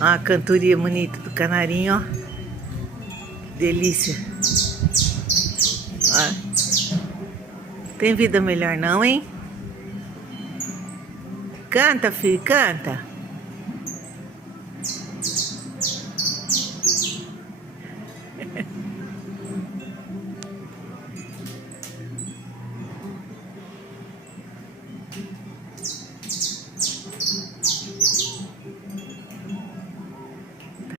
Ó a cantoria bonita do canarinho, ó. Delícia. Ó. Tem vida melhor não, hein? Canta, filho, canta.